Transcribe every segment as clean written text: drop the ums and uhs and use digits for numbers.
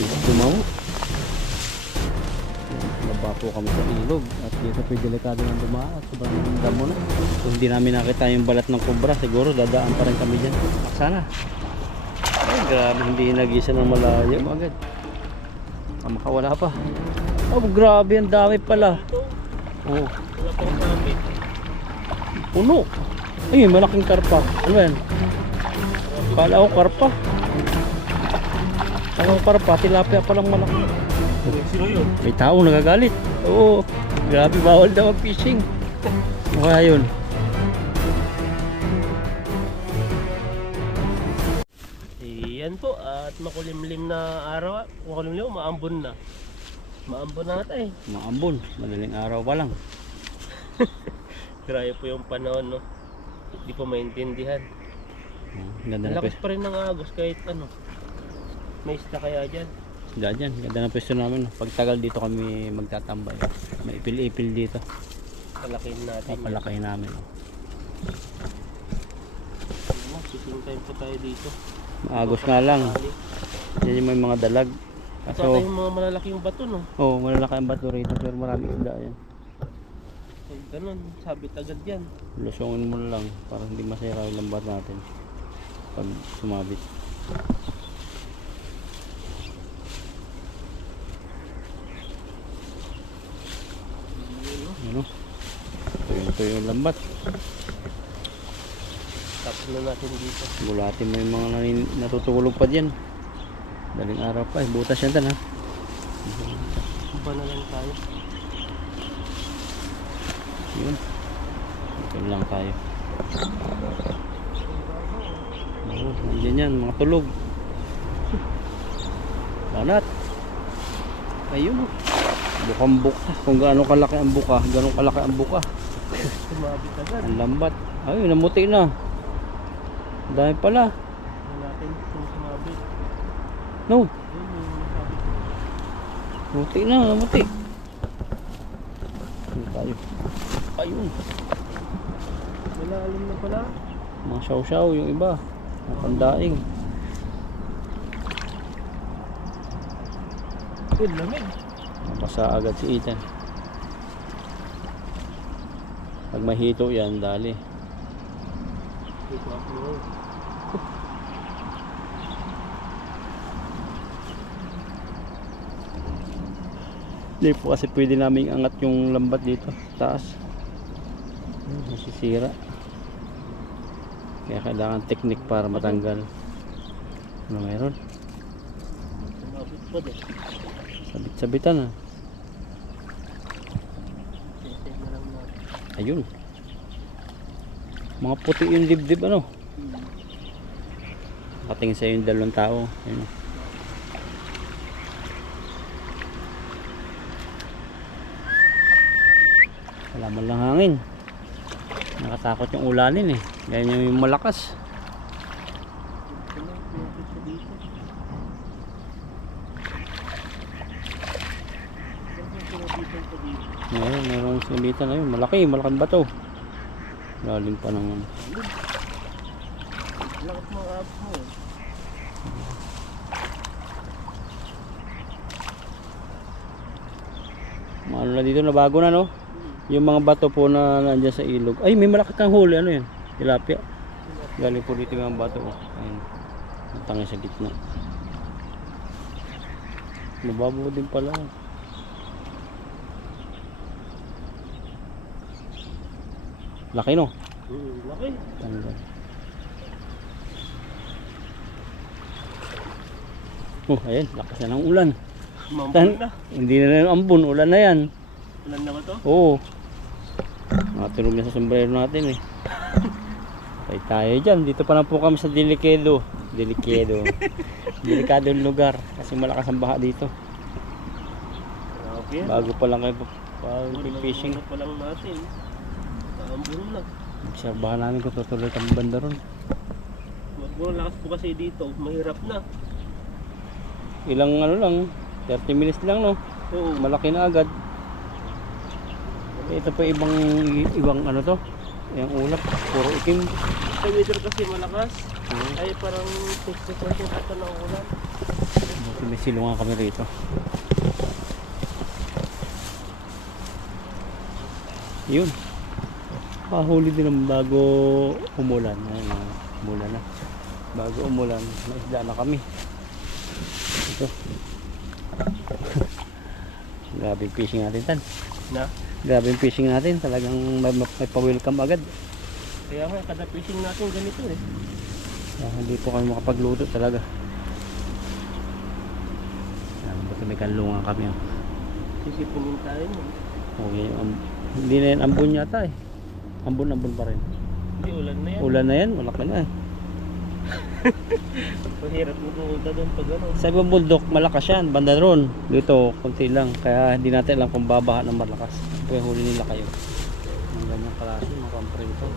Tumaw. Laba po kami sa ilog at dito po delikado ng dumaan. Sobrang damo na. Kung hindi namin nakita yung balat ng kobra, siguro dadaan pa rin kami dyan. Sana. Ay, grabe, hindi nagisa ng malayo agad. Makawala pa. Oh, grabe, ang dami pala. Oh. Puno. Ay, malaking karpa. Ano yan? Kala ko karpa. Kala ko karpa, tilapia palang malaki. Sino yun? May tao nagagalit. Oo. Grabe, bawal daw ang fishing. Mukha yun. Yan po, at makulimlim na araw. Makulimlim, maambon na. Maambon na tayo. Maambon. Madaling araw pa lang. Grabe po yung panahon, no? Hindi po maintindihan. Ganda na Lakas pwesto. pa rin ng agos kahit ano. May isda kaya dyan. Dyan. Ganda na pwesto namin. Pagtagal dito kami magtatambay. May ipil-ipil dito. Palakin natin. Papalakayin namin. Fishing time po tayo dito. Maagos nga lang. Yan yung may mga dalag. Ito so, yung mga malalaking bato, no? Oo, malalaki ang bato rito. Pero marami isda yan. So, ganun, sabit agad yan. Lusungin mo lang para hindi masira yung lambat natin pag sumabit. Ano? Ito yung lambat. Tapos na natin dito. Bulatin mo yung mga natutulog pa dyan. Daling araw pa. Butas yan tan ha. Iba na lang tayo. Yun. Ito lang tayo. Oo, nandiyan yan. Mga tulog. Banat. Ayun o. Bukang buka. Kung gaano kalaki ang buka, gaano kalaki ang buka. Sumabit agad. Ang lambat. Ay, namuti na. Ang dami pala. Tignan natin kung sumabit. No. Yun yung nasabit. Namuti na, namuti. Ayun tayo. Ayun. Malalim na pala. Mga saw-saw yung iba. Mga pandaing. Good, lamig. Mabasa agad si Ethan. Pag mahito yan, dali. Ito ako. Hindi po kasi pwede namin angat yung lambat dito. Taas. Masisira. Kaya kailangan technique para matanggal. Ano meron? Sumabit pa din. Sabit-sabitan ah. Sisig na lang natin. Ayun. Mga puti yung dibdib ano. Nakatingin sa yung dalawang tao. Ayun. Wala man lang hangin. Nakatakot yung ulanin eh. Ganyan yung malakas. Mayroong sinabitan na yun. Malaking bato. Lalim pa naman. Lakas mga abs mo. Ano na dito na bago na no? Yung mga bato po na nandiyan sa ilog. Ay, may malaki kang huli. Ano yan? Tilapia. Galing po dito yung mga bato. Oh. Ayun. Natangay sa gitna. Mababaw din pala. Laki no? Laki. Tanggal. Oh, ayan. Lakas na ng ulan. Mampun na. Hindi na yung ambon. Ulan na yan. Ulan na ba to? Oo. Nakatulog na sa sombrero natin eh. Okay tayo dyan. Dito pa na po kami sa Delicado. Delikadong lugar. Kasi malakas ang baha dito. Okay. Bago pa lang kayo fishing. Una pa lang natin. Maambun na. Obserbahan namin kung tutuloy kami banda ron. Magmura lakas po kasi dito. Mahirap na. Ilang ano lang. 30 minutes lang no. Oo. Malaki na agad. Ito pa ibang ano to. Yung ulap. Puro itim. Sa weather kasi malakas. Ay parang 60% ata ng ulan. May silungan kami rito. Yun. Huli din naman bago umulan. Ayun, umulan na. Bago umulan, naisda na kami. Ito. Grabe yung fishing natin, Tan. Na? Grabe yung fishing natin. Talagang may pa-welcome agad. Kaya nga, kada fishing natin ganito eh. Hindi po kami makapagluto talaga. Buti may kanlungan kami. Sisipunin tayo mo. Okay, hindi na yan ambon yata eh. Ambon pa rin. Hindi, ulan na yan. Ulan na yan, malaki na eh. Mahirap mo pumunta doon pag ano. Sa ibang bundok, malakas yan. Banda ron. Dito, konti lang. Kaya hindi natin alam kung babaha ng malakas. Kaya huli nila kayo. Ang ganyang klase, mga pamprito.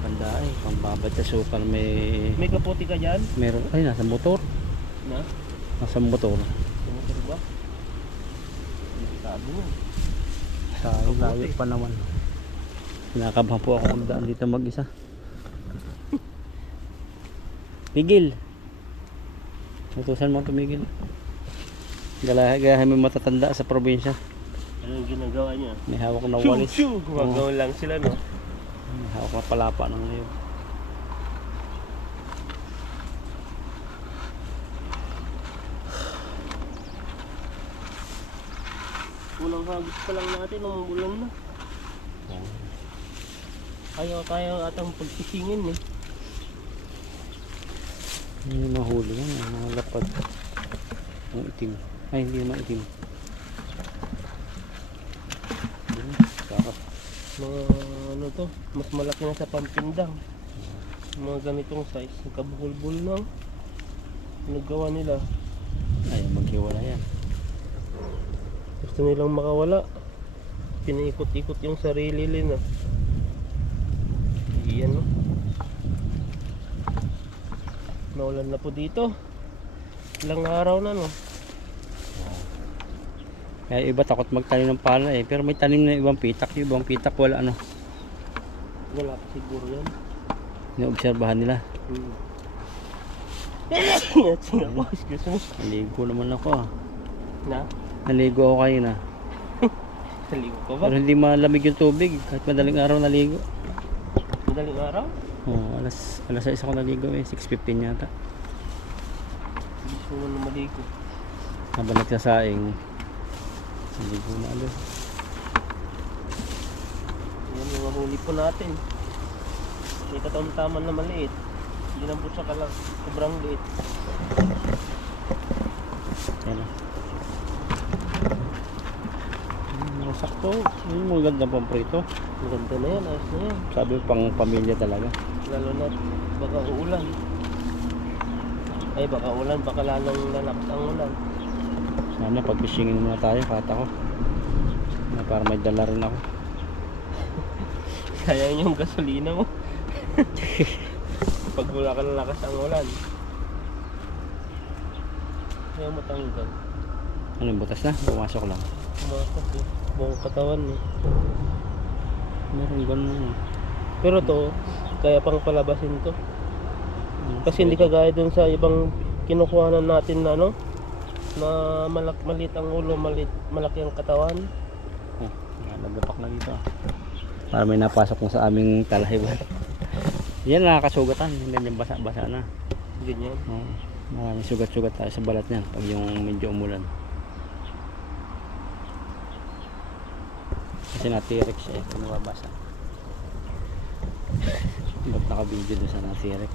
Banda eh. Pambabad sa sukal may... May kaputi ka dyan? Meron. Ay, nasa motor. Na? Nasa motor. Sumutur ba? Hindi sabi mo. Sa layo pa naman. Kinakabahan po ako magdaan dito mag-isa. Pigil. Utusan mo tumigil. Gayahin mo matatanda sa probinsya. Ano yung ginagawa niya? May hawak na walis. Shoo! Gumagawa lang sila, no? May hawak na palapa ng ngayon. Unang hagis pa lang natin, umuulan na. Kaya atang pagpisingin eh. Hindi mahuli yan. Mga lapad. Ang itim. Ay, hindi naman itim. Sarap. Mga ano to, mas malaki na sa pampindang. Mga ganitong size, nagkabukol-bul na. Naggawa nila. Ayaw maghiwala yan. Gusto nilang makawala. Pinaikot-ikot yung sarili nila. Iyan no. Naulan na po dito. Ilang araw na no. Kaya iba takot magtanim ng pala eh. Pero may tanim na ibang pitak. Yung ibang pitak wala ano. Wala pa siguro yan. Naobserbahan nila. Excuse me. Naligo naman ako ah. Na? Naligo ako kanina. Naligo ka ba? Pero hindi malamig yung tubig. Kahit madaling araw naligo. Madaling araw? Oh, alas 6 ako naligo eh. 6:15 yata. Hindi mo na maligo. Habang nagsasaing. Naligo na alo. Yan yung mahuli po natin. May katamtaman na maliit. Hindi na po siya kalang sobrang liit. Yan ah. Sakto. Yung maganda pang prito. Maganda na yan, ayos na yan. Sabi pang pamilya talaga. Lalo na baka uulan. Ay baka ulan, baka lalong lalakas ang ulan. Sana pag-fishingin muna tayo, kata ko. Na para may dala rin ako. Sayang yung gasolina mo. Pag wala ka lalakas ang ulan. Kaya matanggal. Ano yung butas na? Pumasok lang. Kumakot eh. Buong katawan eh. Meron ganun. Pero to, kaya pang palabasin to. Kasi hindi kagaya dun sa ibang kinukuhanan natin na ano, na maliit ang ulo, malaki ang katawan. Oh, naglapak na dito. Para may napasok mo sa aming talahiban. Yan nakakasugatan, hindi yan basa-basa na. Ganyan. Oh, maraming sugat-sugat tayo sa balat niyan pag yung medyo umulan. Kasi natirex siya eh, kung nababasa. Ba't naka-video doon sa natirex?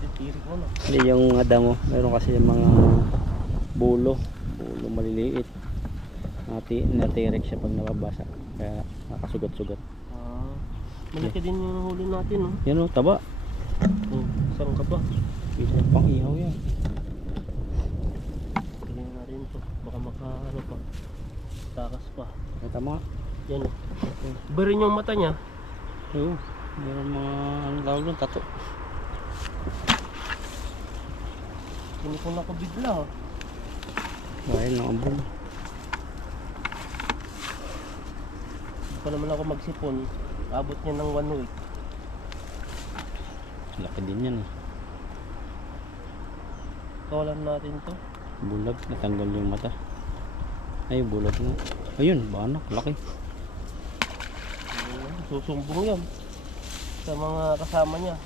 Titirik mo na. Hindi yung adamo, meron kasi yung mga bulo maliliit. Natirex siya pag nababasa. Kaya nakasugat-sugat. Ah, malaki din yung huli natin, no? Yan o, taba. Oh, saan ka ba? Isa pang ihaw yan. Tingnan natin to. Baka ano pa. Takas pa. Kita mo nga. Yan oh. Barin yung mata niya. Oo. Meron mga ano tawag doon, tato. Hindi ko nakabigla. Oh. Dahil ng ambon. Hindi pa naman ako magsipon. Abot niya ng 1 week. Laki din yan eh. Pakawalan natin to. Bulag, natanggal yung mata. Ay, bulag na. Ayun, banak, laki. Susumbong yan sa mga kasama niya.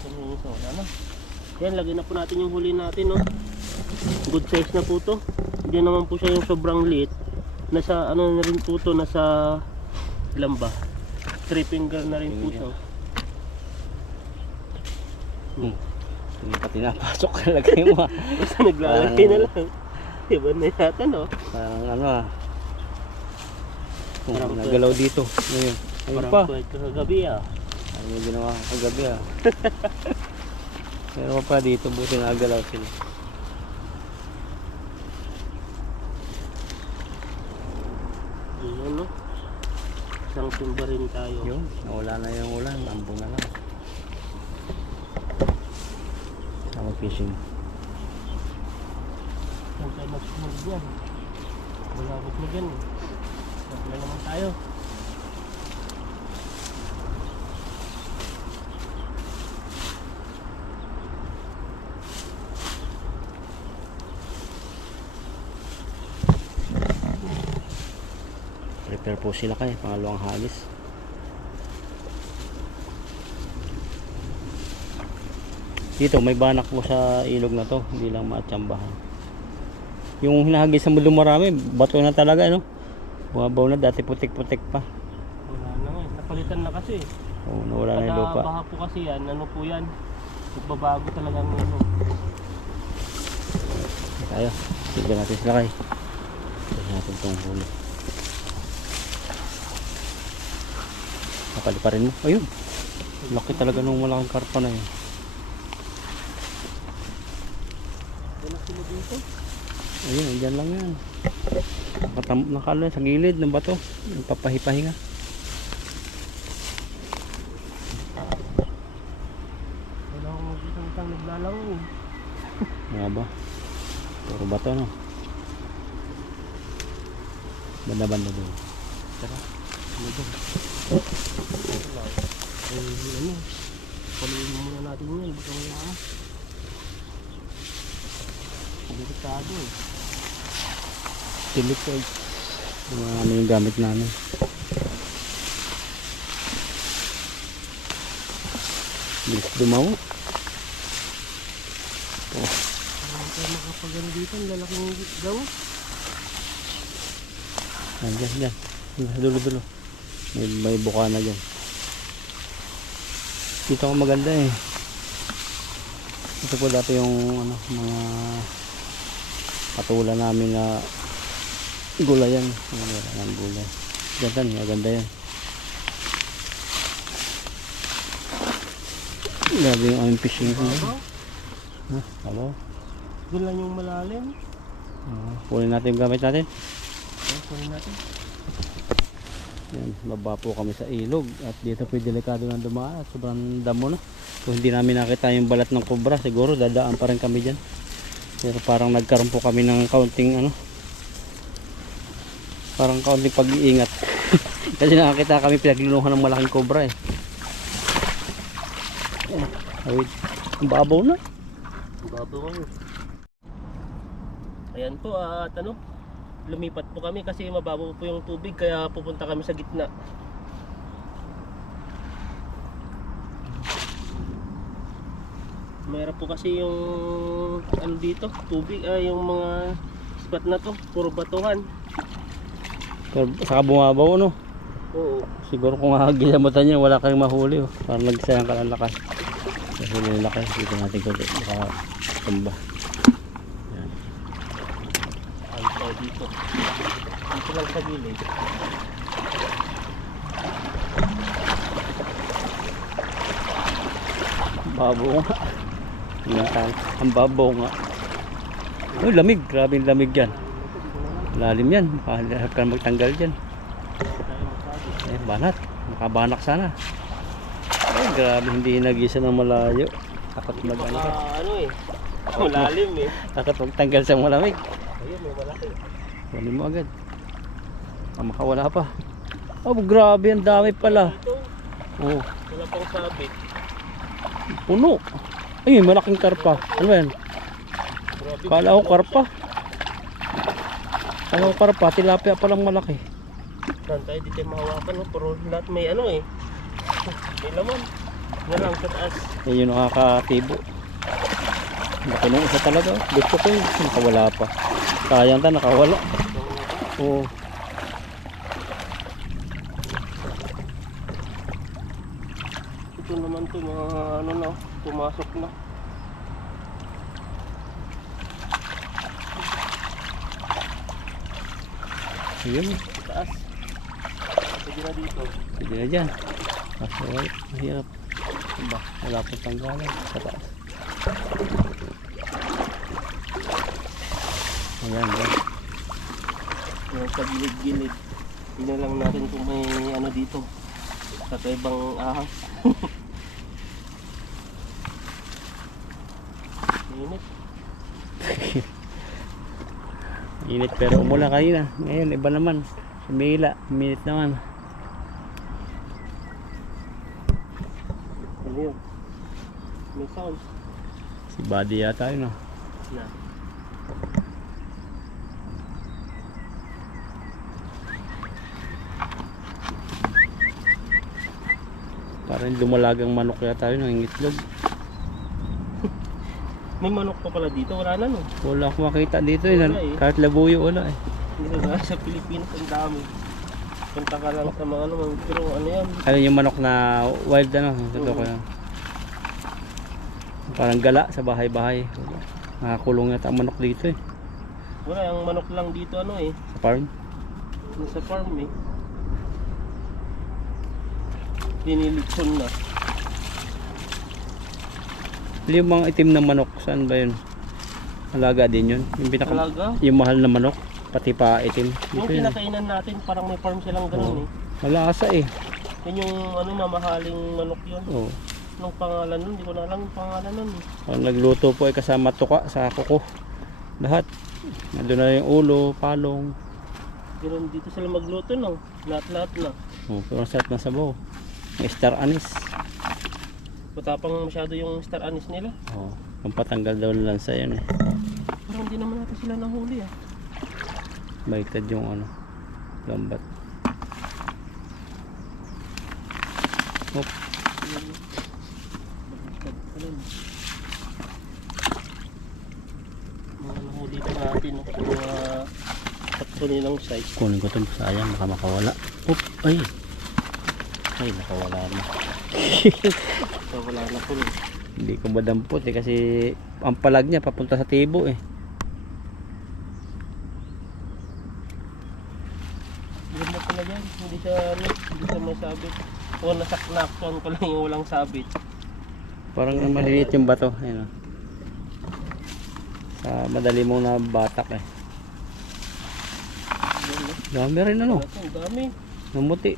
So, wala na. Yan, lagyan na po natin yung huli natin, no? Good size na po to. Hindi naman po siya yung sobrang liit. Nasa ano na rin po to, nasa ilan ba? 3 finger na rin po to. Hindi pa pinapasok ka lagay mo. Basta naglalagay na lang. Iba na yata, no? Parang ano Parang nagalaw dito. Ngayon. Ayun Parang pa. pwede ka kagabi, Ano yung ginawa ko kagabi Pero pa dito, buti nagalaw sila. Ayan, no? Isang timba rin tayo. Yun, nawala na yung ulan. Ambong na lang. Sama fishing. Saan tayo magsumunod yan? Malabot na dyan. Wala naman tayo. Prepare po sila kayo, pangalawang halis. Dito may banak po sa ilog na to, hindi lang matsambahan. Yung hinahagis sa mundo marami, bato na talaga, no? Bumabaw na, dati putik-putik pa. Wala na nga. Napalitan na kasi. Oo, nawala na yung lupa. Baha po kasi yan. Ano po yan? Nagbabago talaga ang ilog. Tayo, tignan natin sila kayo. Tignan natin itong huli. Napaliparin mo. Ayun. Laki talaga nung malaking karpa na yun. Wala sila dito. Ayun, andyan lang yan. Nakala sa gilid ng bato. Papahipahinga. Wala akong isang naglalangoy. Nga ba? Puro bato, no? Banda-banda doon. Tara. Ano doon? Ano? Paluin muna natin yan. Baka wala. Delikado eh. Delicate. Ano yung gamit namin. Bilis dumaw. Oh. Hindi tayo makapagano dito. Ang lalaking daw. Andyan. Dulo-dulo. May buka na dyan. Dito ko maganda eh. Ito po dati yung ano, mga patula namin na gulayan. Wala ng gulay. Ganda, maganda yan. Grabe yung aming fishing ko. Ha? Hello? Doon lang yung malalim. Kunin natin yung gamit natin. Kunin natin. Yan, baba po kami sa ilog at dito po delikado ng dumaan at sobrang damo na. Kung hindi namin nakita yung balat ng kobra, siguro dadaan pa rin kami dyan. Pero parang nagkaroon po kami ng kaunting ano, parang kaunting pag-iingat. Kasi nakakita kami pinagluluhan ng malaking kobra eh. Awit, ang babaw na. Babaw. Ayan po at ano, lumipat po kami kasi mababaw po yung tubig kaya pupunta kami sa gitna. Mayroon po kasi yung ano dito, tubig, yung mga spot na to, puro batuhan. Pero saka bumabaw no. Oo. Siguro kung gisamutan niya wala kayong mahuli oh. Parang nagsayang ka ng lakas. Mahuli ng lakas, dito natin ko baka tumba. Yan. Ay, tao dito. Dito lang sa gilid. Babaw nga. Ang babaw nga. Oh, lamig, grabe yung lamig yan. Lalim yan, harap ka magtanggal dyan. Eh, banat, nakabanak sana. Ay, grabe, hindi nagisa ng malayo. Takot mag ano ka. Ano eh, malalim eh. Takot magtanggal sa malamig. Ayun, may malaki. Kunin mo agad. Makawala pa. Oh, grabe, ang dami pala. Dito, Oh, wala pang sabit. Puno. Ay, malaking karpa. Ano ba yan? Grabe. Kala ko karpa. Kala ko karpa, tilapia palang malaki. Saan tayo dito yung mahawakan, no? Pero lahat may ano eh. May laman. Yan lang sa taas. Yan yung nakakatibo. Laki nung isa talaga. Gusto ko yun. Nakawala pa. Sayang ta, nakawala. Oo. Ito naman to mga ano na, pumasok na. Ayun. Sa taas. Pwede na dito. Pwede na dyan. Kaso mahirap. Diba? Wala pang tanggalan. Sa taas. Ayan, yan. Yung sa gilid-gilid. Tingnan lang natin kung may ano dito. Kakaibang ahas. Init. Init pero umulan kanina. Ngayon iba naman. Sumila. Minit naman. Ano yun? May sound. Si Buddy yata yun, no? Na. Parang dumalagang manok yata yun. Ang itlog. May manok pa pala dito. Wala na no. Wala akong makita dito. Eh. Wala eh. Kahit labuyo wala eh. Dito nga sa Pilipinas ang dami. Punta ka lang sa mga ano. Pero ano yan? Ayun yung manok na wild ano. Totoo ko yan. Parang gala sa bahay-bahay. Nakakulong yata ang manok dito eh. Wala. Ang manok lang dito ano eh. Sa farm. Nasa farm eh. Pinilitson na. Yung mga itim na manok, saan ba yun? Alaga din yun. Yung Talaga? yung mahal na manok, pati pa itim. Yung Dito yun. kinakainan natin, parang may farm silang ganun eh. Malasa eh. Yun yung ano, mamahaling manok yun. Oh. Anong pangalan nun? Hindi ko na alam yung pangalan nun eh. Ang nagluto po ay kasama tuka sa kuko. Lahat. Nandun na yung ulo, palong. Ganun dito sila magluto no. Lahat-lahat na. Oh, pero sarap na sabaw. May star anise. Matapang masyado yung star anise nila. Oh, ang patanggal daw lang sa yun eh. Pero hindi naman natin sila nahuli ah. Baliktad yung ano, lambat. Hop. Mga nahuli na natin no. Mga tatlo nilang size. Kunin ko ito, sayang, baka makawala. Hop, ay. Ay, nakawala na. So wala na po. Hindi ko madampot eh, kasi ang palag niya papunta sa tibo eh. Ganda pala yan. Hindi siya ano, hindi siya masabit. O nasaknakson ko lang yung walang sabit. Parang maliliit yung bato. Ayun, oh. Madali mong nabatak eh. Dami rin ano. Ang dami. Namuti.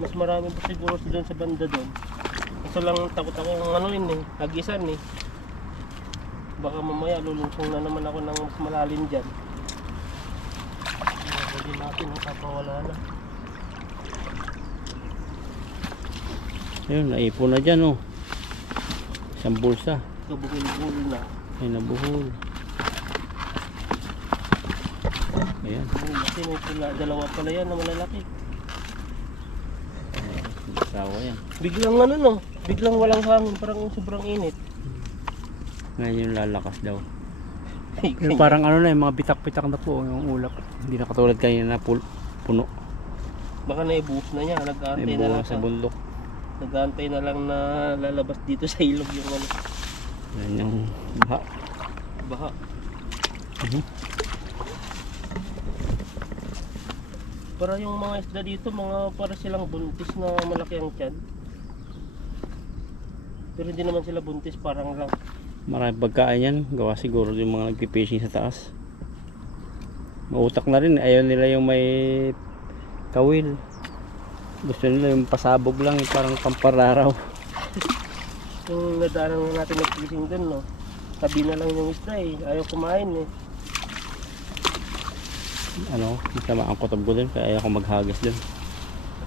Mas marami pa siguro doon sa banda doon. Kaso lang takot ako ng ano yun eh, hagisan eh. Baka mamaya lulunsong na naman ako ng mas malalim dyan. Pwede natin, nakapawala na. Ayun, naipon na dyan oh. Isang bulsa. Kabukul-bukul na. Ay, nabuhol. Ayan. Kasi may pula, dalawa pala yan na malalaki. Sawa yan. Biglang ano no, biglang walang hangin, parang sobrang init. Ngayon yung lalakas daw. Yung parang ano na, yung mga bitak-bitak na po yung ulap. Hindi na katulad kanina na puno. Baka naibuhos na niya, nag-aantay May na lang buwan sa bundok. nag-aantay na lang na lalabas dito sa ilog yung ano, Yan yung baha. baha. Para yung mga isda dito, mga para silang buntis na malaki ang tiyan. Pero hindi naman sila buntis, parang lang. Maraming pagkain yan. Gawa siguro yung mga nagpipishing sa taas. Mautak na rin. Ayaw nila yung may kawil. Gusto nila yung pasabog lang. Yung parang pampararaw. Yung nadaanan na natin nag-fishing dun, no? Tabi na lang yung isda eh. Ayaw kumain eh. Ano, masama ang kutob ko dun. Kaya ayaw ko maghagas dun.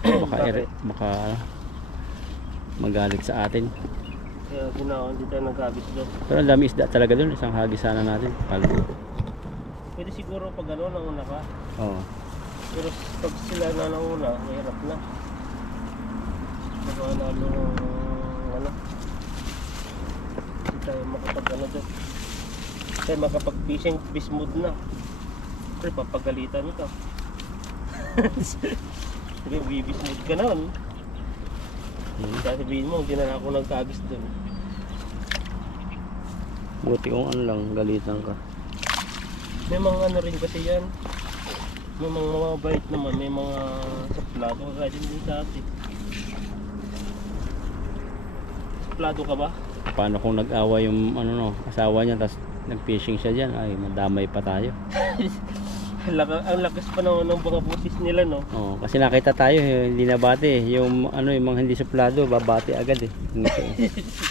Baka Bakit? magalit sa atin. Kaya ginawa, hindi tayo nagkagis doon. Pero ang dami isda talaga doon, isang hagis sana natin. Pwede siguro pag ano, nauna ka. Oo. Pero pag sila na nauna, mahirap na. Baka lalo ano, hindi tayo makapag ano doon. Hindi tayo makapag fishing, fish mood na. Pero papagalitan ito. Sige, bibis mood ka naman. Sasabihin mo, hindi na ako nagkagis doon. Buti kung ano lang, galitan ka. May mga ano rin kasi yan. May mga mabait naman, may mga saplado ka din sa atin. Saplado ka ba? Paano kung nag-awa yung ano no, asawa niya tapos nag-fishing siya diyan, ay madamay pa tayo. Ang lakas pa naman ng mga butis nila, no? Oo, kasi nakita tayo hindi nabati yung ano yung mga hindi suplado babati agad eh.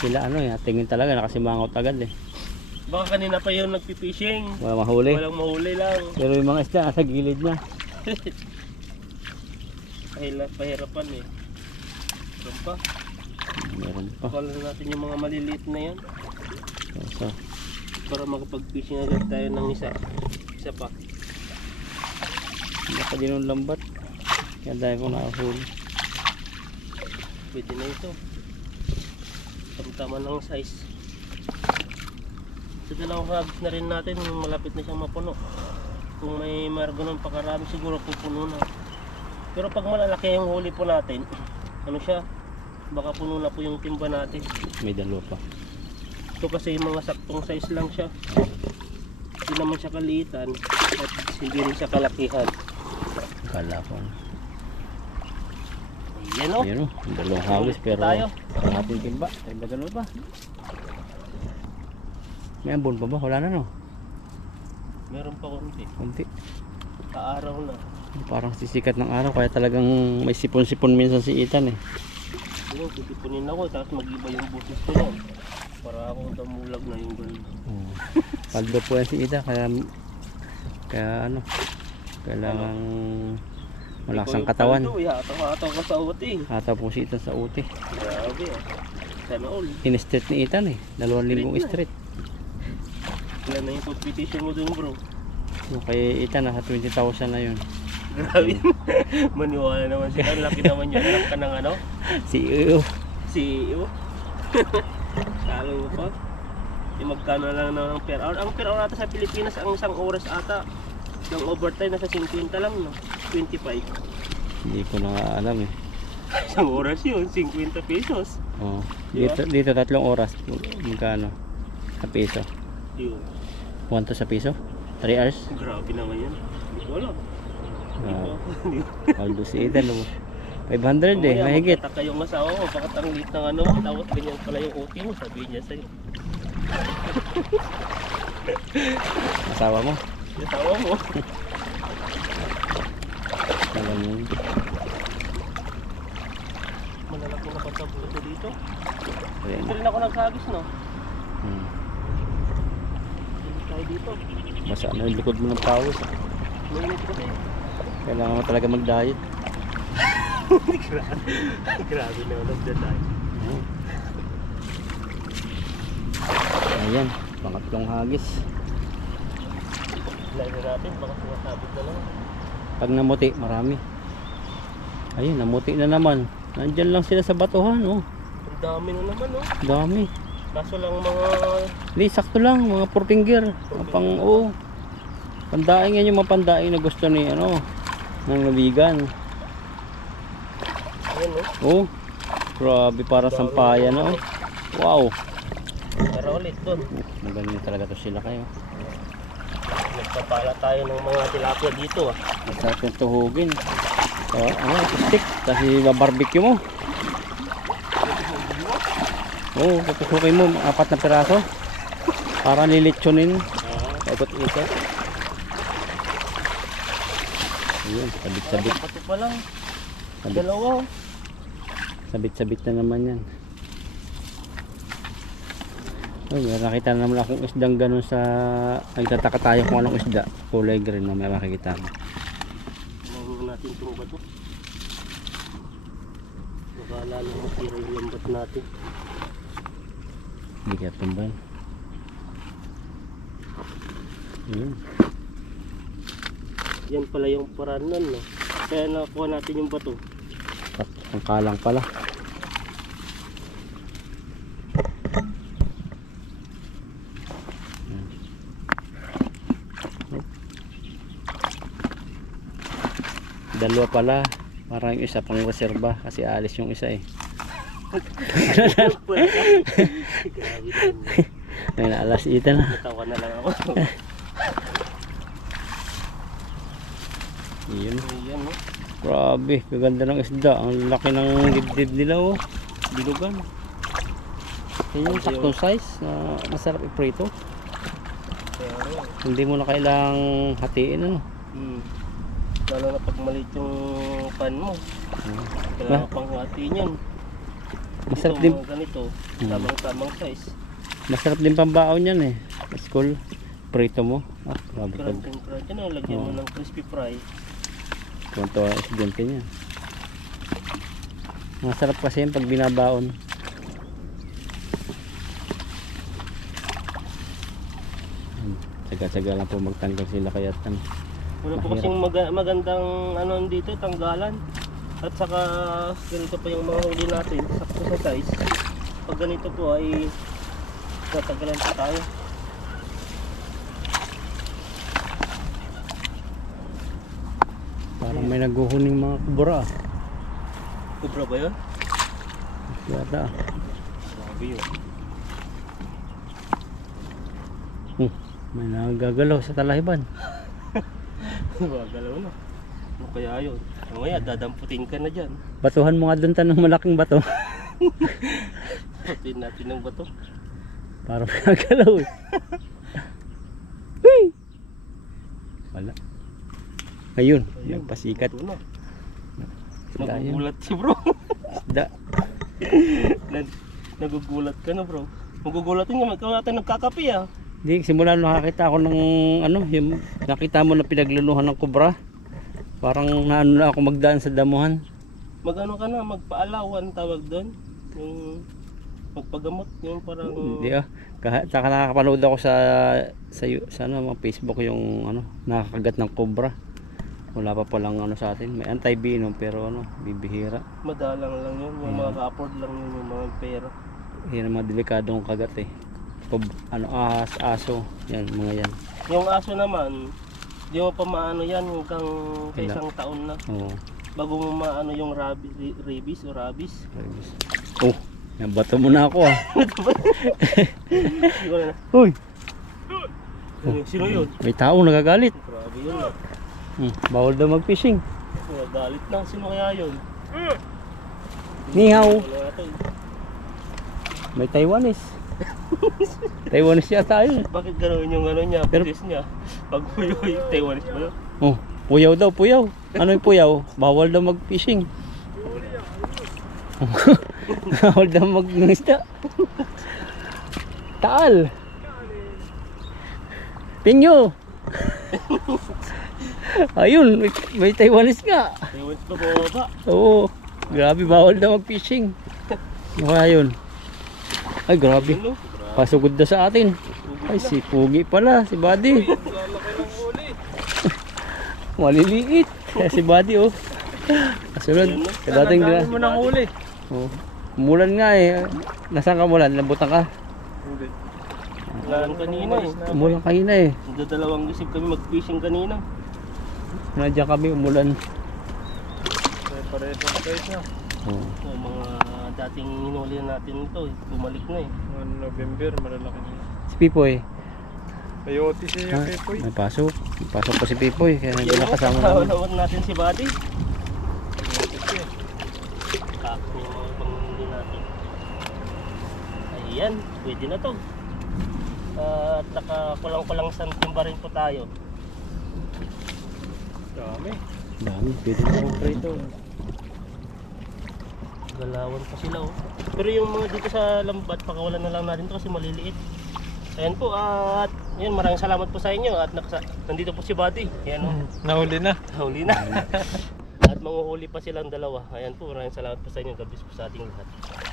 Sila ano tingin talaga nakasimangot agad eh. Baka kanina pa yung nagpipishing. Wala mahuli. Walang mahuli lang. Pero yung mga isda nasa gilid na. Pahirapan eh. Meron pa. Meron pa. Kala natin yung mga maliliit na yan. So, Para makapag-fishing agad tayo ng isa. Isa pa. hindi pa din yung lambat. Kaya dahil ko nakahuli. Pwede na ito. Tama ng size. Sa dalawang hagis na rin natin, malapit na siyang mapuno. Kung may margo ng pakarami, siguro pupuno na. Pero pag malalaki yung huli po natin, ano siya, baka puno na po yung timba natin. May dalo pa. Ito kasi yung mga saktong size lang siya. Hindi naman siya kaliitan at hindi rin siya kalakihan. Kala ko. Ayan o. Ayan o, yung dalawang hagis pero Tayo. ang ating timba. Tayo ba ganun ba? May ambon pa ba? Wala na no? Meron pa konti. Kunti. Kaaraw na. Parang sisikat ng araw kaya talagang may sipon-sipon minsan si Ethan eh. Ano, titipunin ako tapos mag-iba yung busis ko nun. Para akong damulag na yung gano'n. Paldo po yan si Ethan kaya ano kailangan malakas ang katawan. Hataw ka sa uti. Hataw po si Ethan sa uti. Grabe ah. Sana all. In-street ni Ethan eh. 2 linggong street. Yan na yung competition mo dun, bro. Yung kay Ethan nasa 20,000 na yun. Grabe. Maniwala naman siya. Ang laki naman yan. Alam ka ng ano? CEO. CEO. Kala mo pa? Yung magkano lang ng per hour. Ang per hour ata sa Pilipinas, ang isang oras ata ng overtime nasa 50 lang, no? 25. Hindi ko na alam eh. Isang oras yun, 50 pesos. Oh. Diba? Dito 3 oras. Magkano? Sa piso. Yun. 1 to sa piso? 3 hours? Grabe naman yan. Hindi ko alam. Paldo si Ethan. 500 eh, mahigit. Magtataka yung asawa mo, bakit ang lit ng ano mo, tapos ganyan pala yung OT mo, sabihin niya sa'yo. Asawa mo? Yung asawa mo. Alam mo. Malalaki na ba sa buto dito? Ayan. Hindi rin ako nagsagis, no? Hmm. Hindi tayo dito. Basa na yung likod mo ng pawis. Mainit kasi. Kailangan mo talaga mag-diet. Grabe na nagda-diet. Ayan, pangatlong hagis. Lagi natin, baka sumasabot na lang. Pag namuti, marami. Ayun, namuti na naman. Nandyan lang sila sa batuhan, oh. Ang dami na naman, no? Dami. Kaso lang mga... Hindi, sakto lang, mga 4 finger. Pang, oh. Pandaing yan yung mga pandaing na gusto ni, ano, ng nabigan. Ayan, no? Oh, grabe, parang sampayan, oh. Wow. Tara ulit doon. Magaling talaga to sila kayo. Nagpapala tayo ng mga tilapia dito, ah. Masarap yung tuhugin. Oh, ano, stick. Kasi barbecue mo. Oo, tutusukin mo 4 na piraso. Para lilitsunin. Ikot-ikot. Ayun, sabit-sabit. Pati pa lang. Sabit. Dalawa. Sabit-sabit na naman yan. Ay, may nakita na naman akong isdang ganun sa... Nagtataka tayo kung anong isda. Kulay green na may makikita mo. Tingnan natin itong bato. Baka lalong masira yung lambat natin. Hindi kaya tumbal. Yun. Yan pala yung paraan nun, no? Kaya nakuha natin yung bato. Ang kalang pala. Dalawa pala. Parang yung isa pang reserba kasi alis yung isa eh. Grabe naman. Ayun, alas ita na. Natawa na lang ako. Yun. Ayan, no? Grabe, kaganda ng isda. Ang laki ng dibdib nila oh. Bilugan. Yan yung saktong size na masarap iprito. Pero, Hindi mo na kailangang hatiin ano. lalo na pag maliit yung pan mo. Kailangan pang hatiin yan. Masarap Ito, din. mga ganito. Tamang size. Masarap din pambaon yan eh. School, prito mo. Ah, grabe ka. Crunch yan. Lagyan mo ng crispy fry. Kunto ang estudyante niya. Masarap kasi yan pag binabaon. Tsaga-tsaga lang po magtanggal sila kaya tan. Wala po kasing magandang ano dito, tanggalan. At saka ganito pa yung mga huli natin, sakto sa size. Pag ganito po ay tatagalan pa tayo. Parang may naguhuning mga kubura. Kubra ba yun? Yata. Grabe yun. May nagagalaw sa talahiban. Gagalaw na. Ano kaya yun? Mamaya dadamputin ka na dyan. Batuhan mo nga doon tanong malaking bato. Putin natin ng bato. Parang nagagalaw eh. Uy! Wala. Ayun, nagpasikat. Ito na. Isda yun. Magugulat si bro. Isda. Nagugulat ka na bro. Magugulat din naman. Ikaw natin nagkakapi ah. Di, simula nung nakakita ako ng ano, yung nakita mo na pinagluluhan ng kubra. Parang naano na ako magdaan sa damuhan. Magano ka na, magpaalawan tawag doon. Yung magpagamot, yung parang Hindi ah. Saka nakakapanood ako sa ano, mga Facebook yung ano, nakakagat ng kubra. Wala pa palang ano sa atin. May anti-venom pero ano, bibihira. madalang lang yun. Yung mga ka-afford lang yun, yung mga pera. Yan ang mga delikadong kagat eh. Ano, ahas, aso, yan, mga yan. Yung aso naman, di mo pa maano yan hanggang isang taon na. Oo. Bago mo maano yung rabies o rabies. Oh, nabato mo na ako ah. Siguro na. Uy, Sino yun? may taong nagagalit. Grabe yun ah. Bawal daw mag-fishing. Galit na. Sino kaya yun? Ni hao. Wala ito. May Taiwanese. Taiwanese yata yun. Bakit gano'n yung ano niya, Pero- putis niya? Pag huyoy, Taiwanese ba yun? Oh, puyaw daw, puyaw. Ano yung puyaw? Bawal daw mag-fishing. Bawal daw mag-isda. Taal. Pingyo. Ayun, may Taiwanese nga. Taiwanese ba bumaba? Oo. Grabe, bawal daw mag-fishing. Ano kaya yun? Ay, grabe. Yun no? Pasugod na sa atin. Ay, si Pugi pala, si Buddy. Maliliit. Si Buddy, oh. Kasunod. Kadating na. mo nang huli. Oh. Umulan nga eh. Nasaan ka mulan? Nabutan ka? Ulan kanina eh. Umulan kanina eh. Nagdadalawang isip kami mag-fishing kanina. Nandiyan kami, umulan. Pares ang guys na. Oh. So, mga dating hinuli natin ito eh. Bumalik na eh. Mga November, malalaki na. Si Pipoy. May OTC Ha? yung Pepoy. May pasok. May pasok pa si Pipoy. Kaya hindi Yan nakasama mo, namin. kasama natin si Buddy. Kako bang hindi natin. Ayan, pwede na to. At nakakulang-kulang santim pa rin po tayo. Dami. Dami. Pwede na akong prito. Galawan pa sila oh. Pero yung mga dito sa lambat, pakawalan na lang natin to kasi maliliit. Ayan po at yun, maraming salamat po sa inyo at nandito po si Buddy. Ayan oh. Nahuli na. Huli na. At manguhuli pa silang dalawa. Ayan po, maraming salamat po sa inyo. God bless po sa ating lahat.